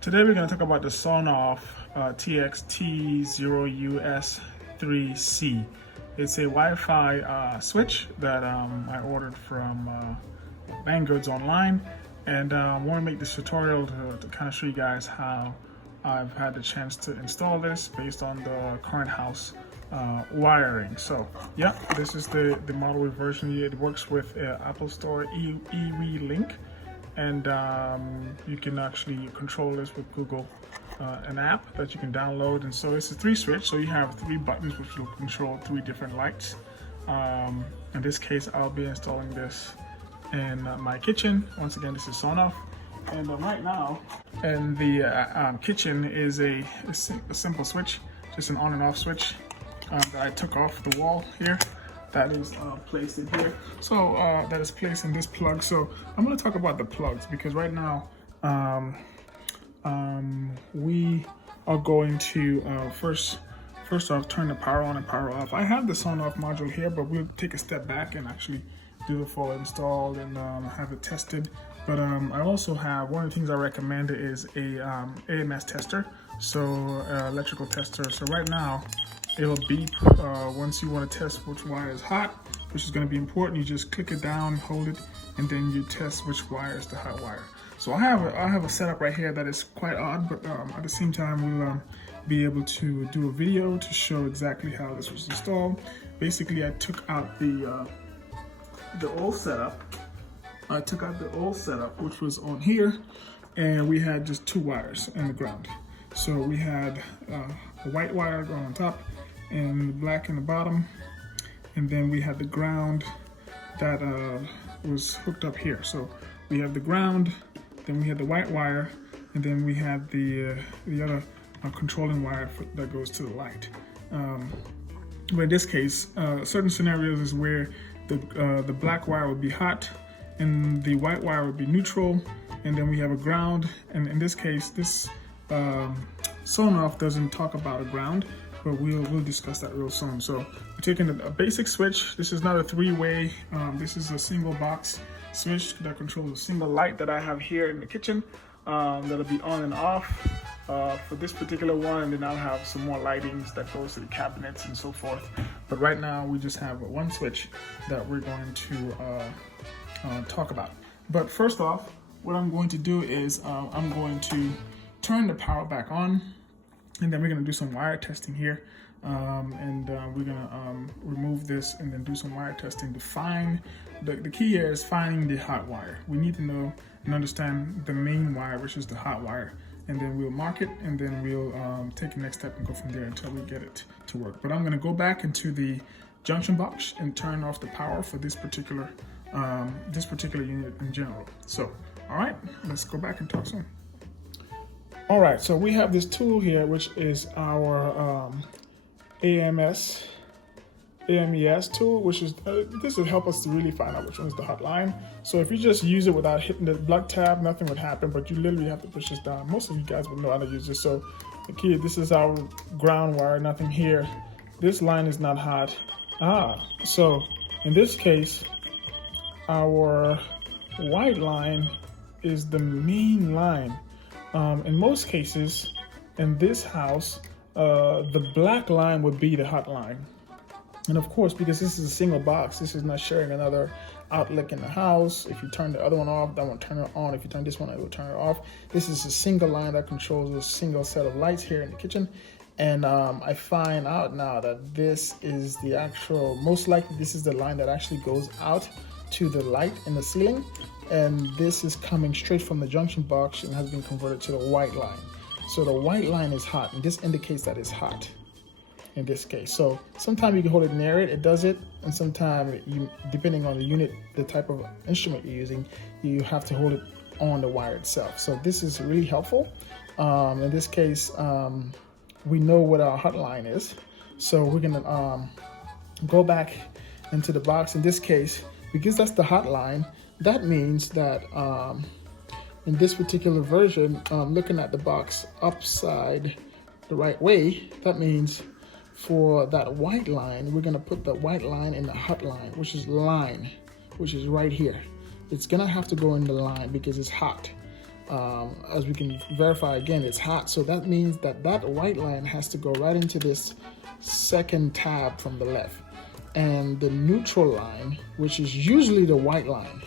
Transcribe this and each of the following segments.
Today we're going to talk about the SONOFF T0US3C. It's a Wi-Fi switch that I ordered from Banggood online, and I want to make this tutorial to kind of show you guys how I've had the chance to install this based on the current house wiring. So yeah, this is the model version. It works with Apple Store eWe Link, and you can actually control this with Google, an app that you can download. And so it's a 3 switch, so you have 3 buttons which will control 3 different lights. In this case, I'll be installing this in my kitchen. Once again, this is SONOFF, and right now in the kitchen is a simple switch, just an on and off switch that I took off the wall here. That is placed in here. So that is placed in this plug. So I'm going to talk about the plugs, because right now we are going to first off turn the power on and power off. I have the SONOFF module here, but we'll take a step back and actually do the full install and have it tested. But I also have, one of the things I recommend is a AMS tester, so electrical tester. So right now it'll beep once you want to test which wire is hot, which is going to be important. You just click it down, hold it, and then you test which wire is the hot wire. So I have a setup right here that is quite odd, but at the same time we'll be able to do a video to show exactly how this was installed. Basically, I took out the old setup. I took out the old setup, which was on here, and we had just 2 wires and the ground. So we had a white wire going on top and black in the bottom, and then we had the ground that was hooked up here. So we have the ground, then we had the white wire, and then we had the other controlling wire that goes to the light. But in this case, certain scenarios is where the black wire would be hot and the white wire would be neutral, and then we have a ground. And in this case, this SONOFF doesn't talk about a ground, but we'll discuss that real soon. So we're taking a basic switch. This is not a 3-way. This is a single box switch that controls a single light that I have here in the kitchen. That'll be on and off for this particular one, and then I'll have some more lightings that goes to the cabinets and so forth. But right now we just have one switch that we're going to talk about. But first off, what I'm going to do is I'm going to turn the power back on, and then we're going to do some wire testing here, and we're going to remove this and then do some wire testing to find the key here is finding the hot wire. We need to know and understand the main wire, which is the hot wire, and then we'll mark it, and then we'll take the next step and go from there until we get it to work. But I'm going to go back into the junction box and turn off the power for this particular unit in general. So all right, let's go back and talk soon. All right, so we have this tool here, which is our AMS tool, which is this will help us to really find out which one is the hot line. So if you just use it without hitting the block tab, nothing would happen, but you literally have to push this down. Most of you guys would know how to use this. So the key, this is our ground wire, nothing here. This line is not hot. So in this case, our white line is the main line. In most cases, in this house, the black line would be the hot line. And of course, because this is a single box, this is not sharing another outlet in the house. If you turn the other one off, that won't turn it on. If you turn this one, it will turn it off. This is a single line that controls a single set of lights here in the kitchen. And I find out now that this is the actual, most likely this is the line that actually goes out to the light in the ceiling, and this is coming straight from the junction box and has been converted to the white line. So the white line is hot, and this indicates that it's hot in this case. So sometimes you can hold it near it, it does it, and sometimes you, depending on the unit, the type of instrument you're using, you have to hold it on the wire itself. So this is really helpful. In this case, we know what our hot line is, so we're gonna go back into the box. In this case, because that's the hot line, that means that in this particular version, looking at the box upside the right way, that means for that white line, we're gonna put the white line in the hot line, which is right here. It's gonna have to go in the line because it's hot. as we can verify again, it's hot. So that means that that white line has to go right into this second tab from the left. And the neutral line, which is usually the white line,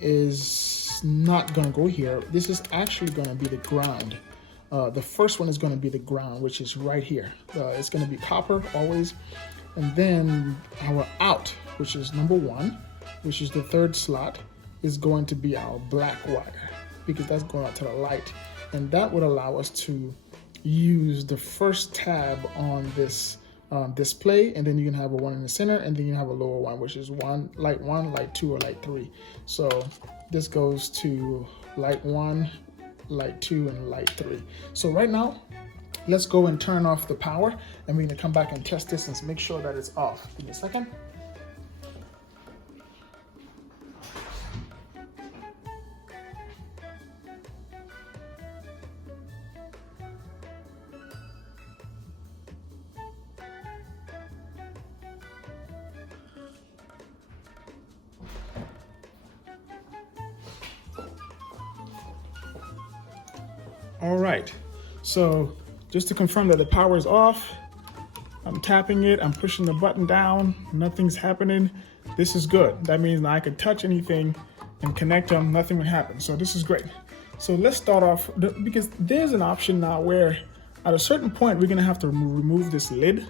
is not gonna go here. This is actually gonna be the ground. The first one is gonna be the ground, which is right here. It's gonna be copper always. And then our out, which is number 1, which is the third slot, is going to be our black wire, because that's going out to the light. And that would allow us to use the first tab on this display, and then you can have a 1 in the center, and then you have a lower one, which is light 1, light 2, or light 3. So this goes to light 1, light 2, and light 3. So right now, let's go and turn off the power, and we're gonna come back and test this and make sure that it's off. Give me a second. All right, so just to confirm that the power is off, I'm tapping it, I'm pushing the button down, nothing's happening. This is good. That means now I can touch anything and connect them, nothing would happen. So this is great. So let's start off, because there's an option now where at a certain point, we're gonna have to remove this lid,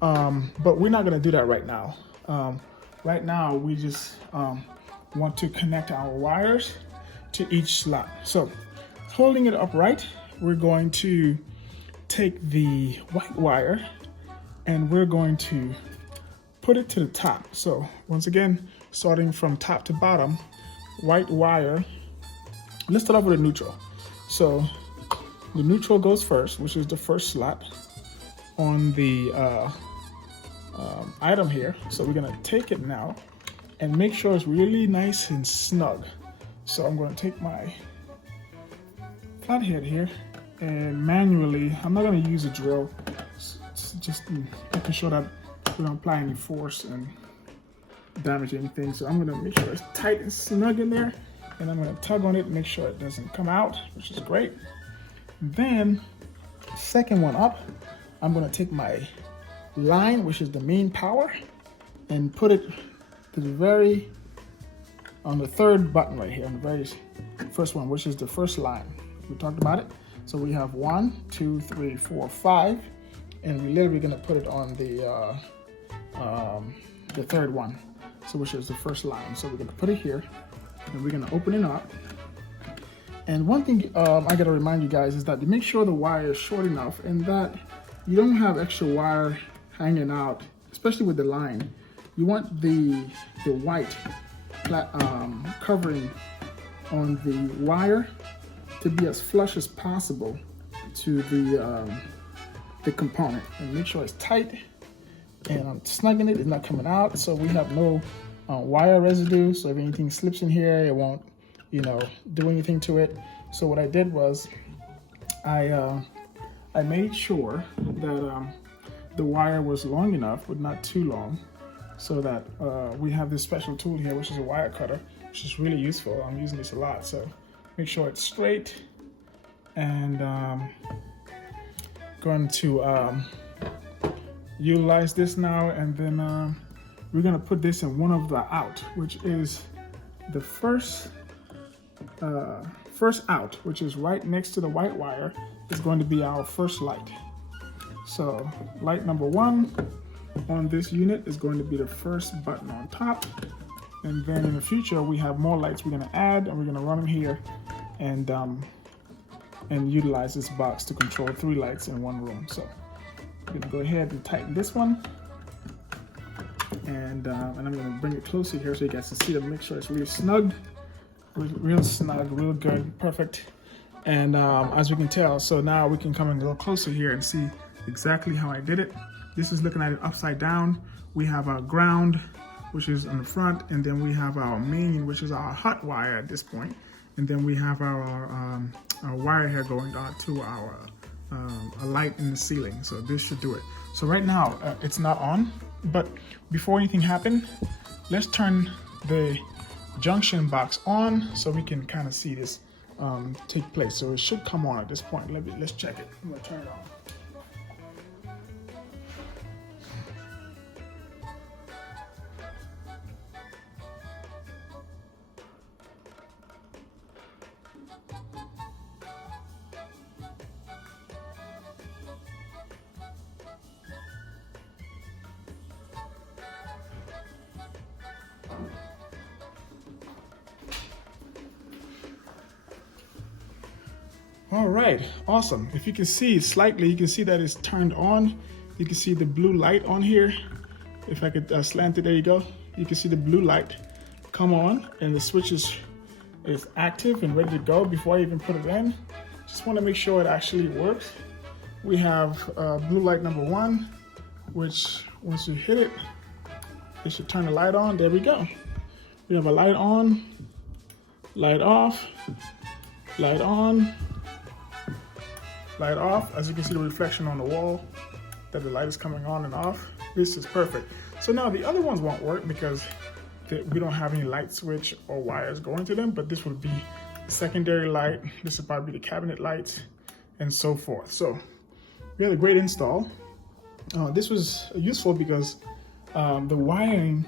but we're not gonna do that right now. Right now, we just want to connect our wires to each slot. So holding it upright, we're going to take the white wire and we're going to put it to the top. So once again, starting from top to bottom, white wire. Let's start off with a neutral. So the neutral goes first, which is the first slot on the item here. So we're gonna take it now and make sure it's really nice and snug. So I'm gonna take my flathead here and manually, I'm not going to use a drill, just making sure that we don't apply any force and damage anything. So I'm going to make sure it's tight and snug in there, and I'm going to tug on it and make sure it doesn't come out, which is great. Then second one up, I'm going to take my line, which is the main power, and put it to the on the third button right here, on the very first one, which is the first line. We talked about it. So we have 1, 2, 3, 4, 5, and we're literally gonna put it on the third one, so which is the first line. So we're gonna put it here, and we're gonna open it up. And one thing I gotta remind you guys is that to make sure the wire is short enough and that you don't have extra wire hanging out, especially with the line. You want the white covering on the wire to be as flush as possible to the component, and make sure it's tight, and I'm snugging it, it's not coming out, so we have no wire residue. So if anything slips in here, it won't, do anything to it. So what I did was I made sure that the wire was long enough, but not too long, so that we have this special tool here, which is a wire cutter, which is really useful. I'm using this a lot. So make sure it's straight, and going to utilize this now, and then we're going to put this in one of the out, which is the first out, which is right next to the white wire, is going to be our first light. So light number 1 on this unit is going to be the first button on top. And then in the future, we have more lights we're going to add, and we're going to run them here and utilize this box to control 3 lights in one room. So I'm going to go ahead and tighten this one, and I'm going to bring it closer here so you guys can see to make sure it's really snug, real snug, real good, perfect. And as we can tell, so now we can come in a little closer here and see exactly how I did it. This is looking at it upside down. We have our ground, which is on the front, and then we have our main, which is our hot wire at this point, and then we have our wire here going out to our a light in the ceiling. So this should do it. So right now it's not on, but before anything happens, let's turn the junction box on so we can kind of see this take place. So it should come on at this point. Let's check it. I'm gonna turn it on. All right, awesome. If you can see slightly, you can see that it's turned on. You can see the blue light on here. If I could slant it, there you go. You can see the blue light come on, and the switch is active and ready to go before I even put it in. Just want to make sure it actually works. We have blue light number 1, which once you hit it, it should turn the light on. There we go. We have a light on, light off, light on, light off. As you can see the reflection on the wall that the light is coming on and off. This is perfect. So now the other ones won't work because we don't have any light switch or wires going to them, but this would be the secondary light. This would probably be the cabinet lights and so forth. So we had a great install. This was useful because the wiring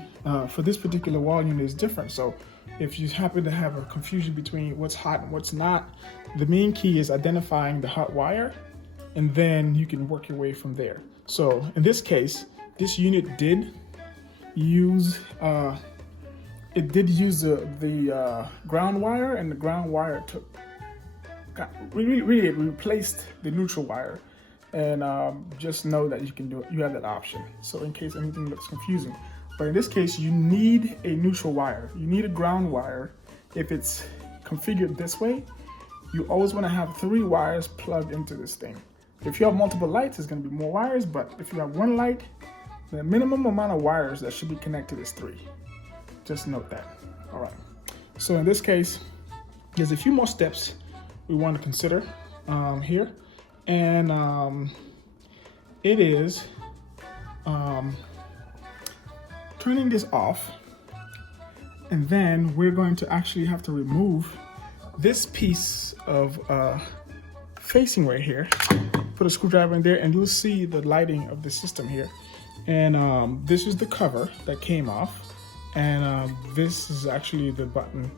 for this particular wall unit is different. So if you happen to have a confusion between what's hot and what's not, the main key is identifying the hot wire, and then you can work your way from there. So in this case, this unit did use the ground wire, and the ground wire really replaced the neutral wire. And just know that you can do it. You have that option. So in case anything looks confusing. But in this case, you need a neutral wire. You need a ground wire. If it's configured this way, you always want to have 3 wires plugged into this thing. If you have multiple lights, it's going to be more wires. But if you have 1 light, the minimum amount of wires that should be connected is 3. Just note that. All right. So in this case, there's a few more steps we want to consider here. And it is turning this off, and then we're going to actually have to remove this piece of facing right here. Put a screwdriver in there, and you'll see the lighting of the system here. And this is the cover that came off, and this is actually the button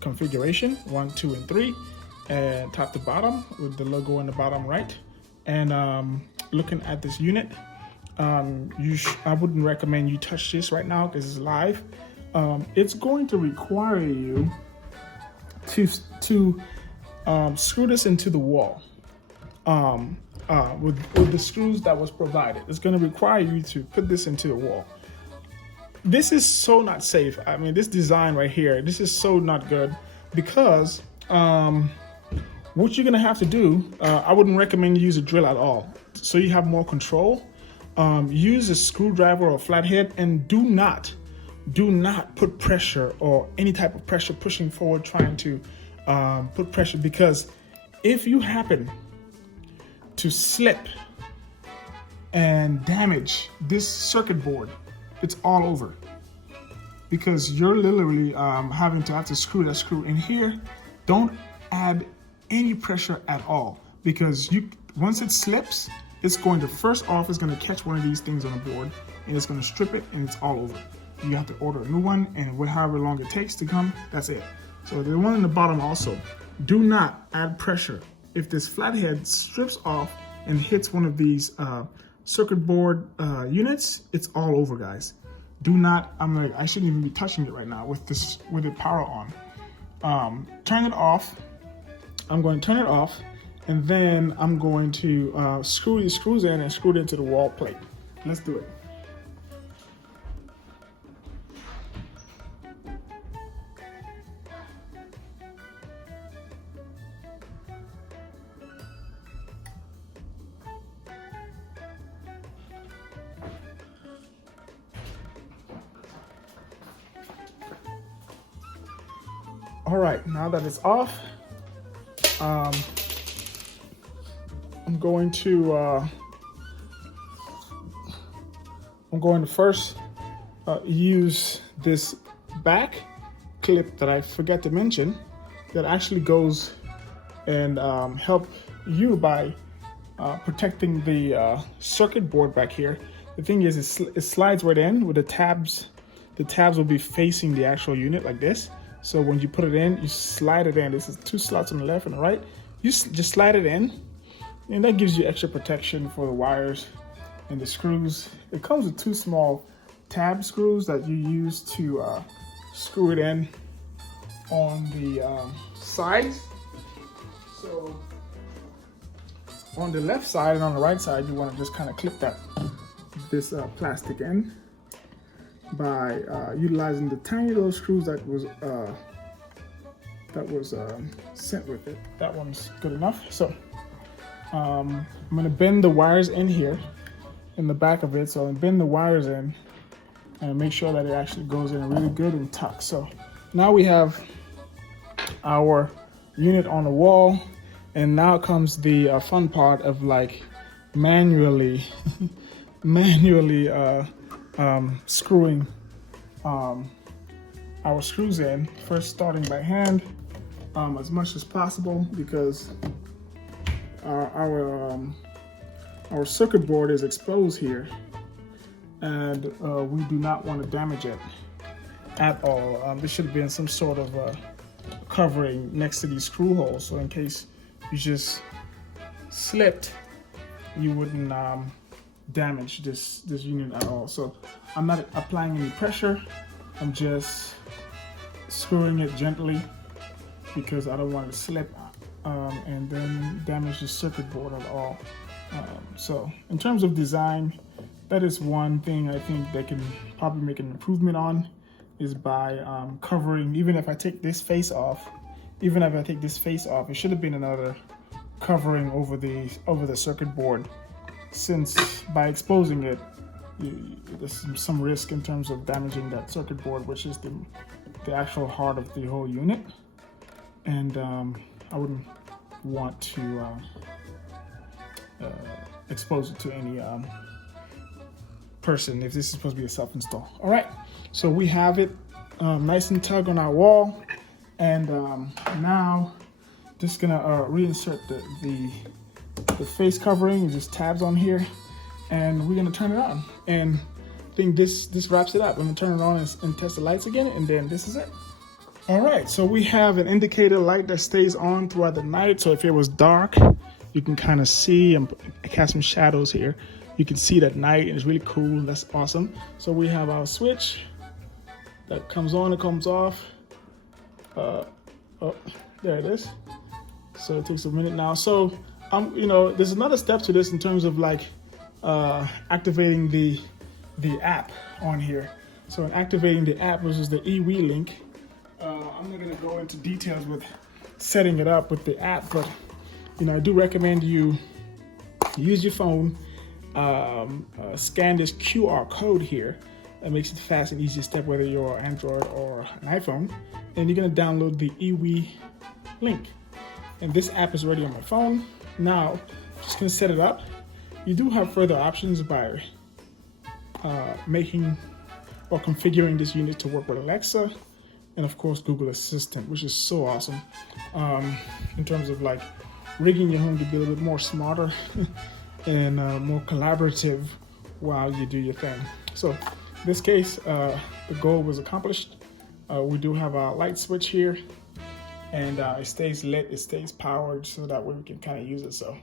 configuration 1, 2, and 3. And top to bottom with the logo in the bottom right. And looking at this unit, I wouldn't recommend you touch this right now because it's live. It's going to require you to screw this into the wall with the screws that was provided. It's going to require you to put this into the wall. This is so not safe. I mean, this design right here, this is so not good because what you're gonna have to do, I wouldn't recommend you use a drill at all. So you have more control. Use a screwdriver or flathead, and do not put pressure or any type of pressure pushing forward, trying to put pressure, because if you happen to slip and damage this circuit board, it's all over. Because you're literally having to screw that screw in here. Don't add any pressure at all, because once it slips, it's going to it's going to catch one of these things on the board, and it's going to strip it, and it's all over. You have to order a new one, and however long it takes to come, that's it. So the one in the bottom also, do not add pressure. If this flathead strips off and hits one of these circuit board units, it's all over, guys. Do not. I shouldn't even be touching it right now with the power on. Turn it off. I'm going to turn it off, and then I'm going to screw these screws in and screw it into the wall plate. Let's do it. All right, now that it's off, I'm going to first use this back clip that I forgot to mention that actually goes and help you by protecting the circuit board back here. The thing is, it slides right in with the tabs. The tabs will be facing the actual unit like this. So when you put it in, you slide it in. This is 2 slots on the left and the right. You just slide it in, and that gives you extra protection for the wires and the screws. It comes with 2 small tab screws that you use to screw it in on the sides. So on the left side and on the right side, you want to just kind of clip this plastic in by utilizing the tiny little screws that was sent with it. That one's good enough. So I'm gonna bend the wires in here in the back of it. So I'm bend the wires in and make sure that it actually goes in really good and tucked. So now we have our unit on the wall, and now comes the fun part of like manually screwing our screws in. First starting by hand as much as possible, because our circuit board is exposed here, and we do not want to damage it at all. There should have been some sort of covering next to these screw holes, so in case you just slipped, you wouldn't damage this unit at all. So I'm not applying any pressure. I'm just screwing it gently because I don't want it to slip and then damage the circuit board at all. So in terms of design, that is one thing I think they can probably make an improvement on, is by covering. Even if I take this face off, it should have been another covering over the circuit board, since by exposing it, there's some risk in terms of damaging that circuit board, which is the actual heart of the whole unit. And I wouldn't want to expose it to any person if this is supposed to be a self-install. All right, so we have it nice and tugged on our wall, and now just gonna reinsert the face covering. It just tabs on here, and we're gonna turn it on, and I think this wraps it up. I'm gonna turn it on and test the lights again, and then this is it. All right, so we have an indicator light that stays on throughout the night. So if it was dark, you can kind of see, and I cast some shadows here. You can see it at night, and it's really cool. That's awesome. So we have our switch that comes on and comes off. Oh, there it is. So it takes a minute now. So there's another step to this in terms of like activating the app on here. So in activating the app, which is the eWe link, I'm not going to go into details with setting it up with the app, but I do recommend you use your phone, scan this QR code here. That makes it fast and easy to step, whether you're Android or an iPhone. And you're going to download the eWe link. And this app is already on my phone. Now, I'm just going to set it up. You do have further options by making or configuring this unit to work with Alexa, and of course Google Assistant, which is so awesome in terms of like rigging your home to be a little bit more smarter and more collaborative while you do your thing. So in this case, the goal was accomplished. We do have a light switch here, and it stays lit, it stays powered, so that way we can kind of use it. So